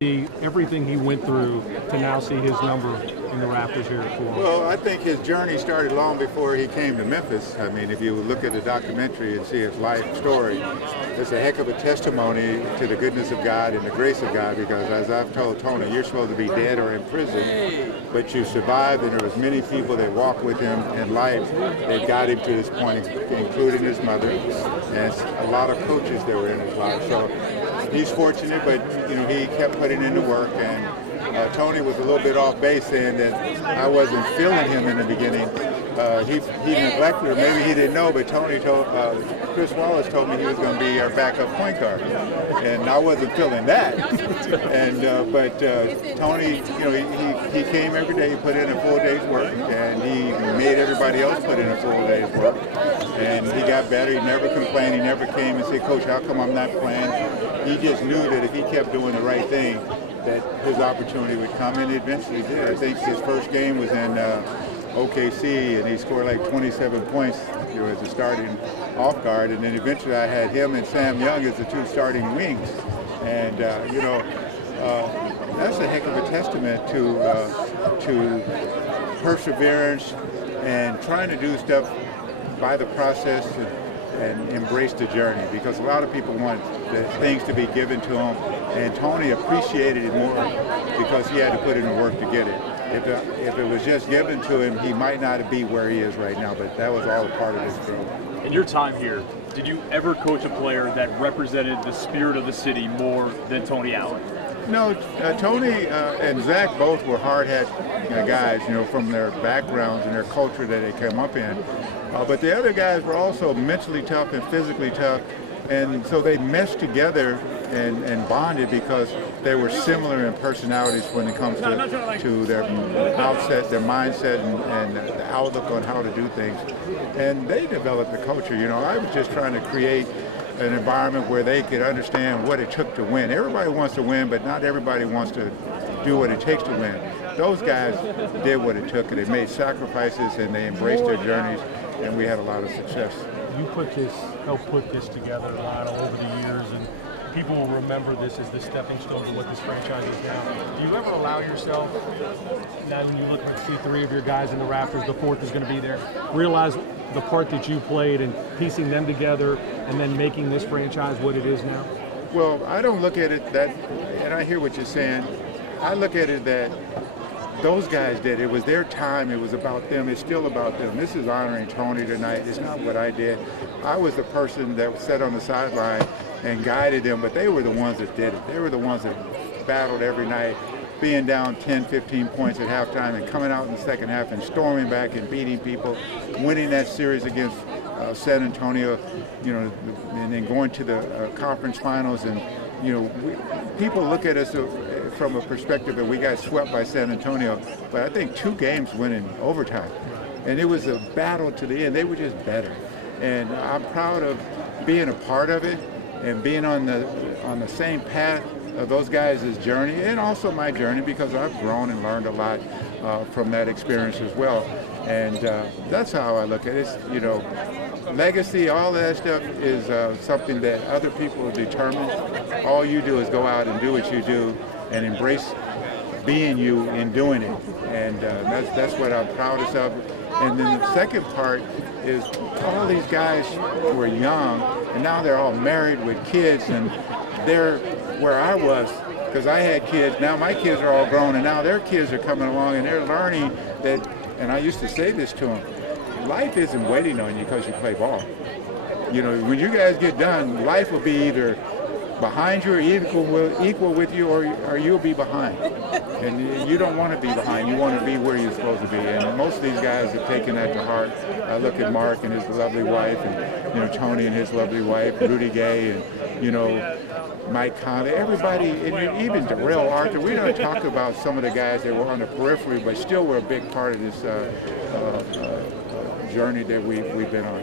Everything he went through to now see his number in the Raptors here at 4. Well, I think his journey started long before he came to Memphis. I mean, if you look at the documentary and see his life story, it's a heck of a testimony to the goodness of God and the grace of God, because as I've told Tony, you're supposed to be dead or in prison, but you survived, and there was many people that walked with him in life that got him to this point, including his mother and a lot of coaches that were in his life. So he's fortunate, but he kept putting in the work, and Tony was a little bit off base saying that I wasn't feeling him in the beginning. He neglected, or maybe he didn't know, but Tony told Chris Wallace told me he was going to be our backup point guard, and I wasn't feeling that. And but Tony, he came every day, he put in a full day's work, and he made everybody else put in a full day's work. And he got better. He never complained. He never came and said, "Coach, how come I'm not playing?" He just knew that if he kept doing the right thing, that his opportunity would come, and it eventually did. I think his first game was in OKC, and he scored like 27 points as a starting off guard, and then eventually I had him and Sam Young as the two starting wings. And that's a heck of a testament to perseverance and trying to do stuff by the process and embrace the journey, because a lot of people want the things to be given to them, and Tony appreciated it more because he had to put in the work to get it. If it was just given to him, he might not be where he is right now, but that was all a part of his growth. In your time here, did you ever coach a player that represented the spirit of the city more than Tony Allen? No, Tony and Zach both were hard-hat guys, from their backgrounds and their culture that they came up in. But the other guys were also mentally tough and physically tough, and so they meshed together and bonded because they were similar in personalities when it comes to their outset, their mindset, and the outlook on how to do things. And they developed the culture. I was just trying to create an environment where they could understand what it took to win. Everybody wants to win, but not everybody wants to do what it takes to win. Those guys did what it took, and they made sacrifices, and they embraced their journeys, and we had a lot of success. You helped put this together, Lionel, over the years, and people will remember this as the stepping stone to what this franchise is now. Do you ever allow yourself, now when you look and see 3 of your guys in the Raptors, the 4th is going to be there, realize the part that you played in piecing them together and then making this franchise what it is now? Well, I don't look at it that, and I hear what you're saying, I look at it that those guys did. It was their time. It was about them. It's still about them. This is honoring Tony tonight. It's not what I did. I was the person that sat on the sideline and guided them, but they were the ones that did it. They were the ones that battled every night, being down 10, 15 points at halftime and coming out in the second half and storming back and beating people, winning that series against San Antonio, and then going to the conference finals. And people look at us from a perspective that we got swept by San Antonio, but I think 2 games went in overtime, and it was a battle to the end. They were just better, and I'm proud of being a part of it and being on the same path of those guys' journey, and also my journey, because I've grown and learned a lot from that experience as well. And that's how I look at it. Legacy, all that stuff is something that other people determine. All you do is go out and do what you do and embrace being you in doing it. And that's what I'm proudest of. And then the second part is all these guys were young, and now they're all married with kids, and they're where I was, because I had kids. Now my kids are all grown, and now their kids are coming along, and they're learning that, and I used to say this to them, life isn't waiting on you because you play ball. When you guys get done, life will be either behind you or equal with you, or you'll be behind. And you don't want to be behind. You want to be where you're supposed to be. And most of these guys have taken that to heart. I look at Mark and his lovely wife, and Tony and his lovely wife, Rudy Gay, and Mike Conley, everybody, and even Darrell Arthur. We don't talk about some of the guys that were on the periphery, but still were a big part of this journey that we've been on.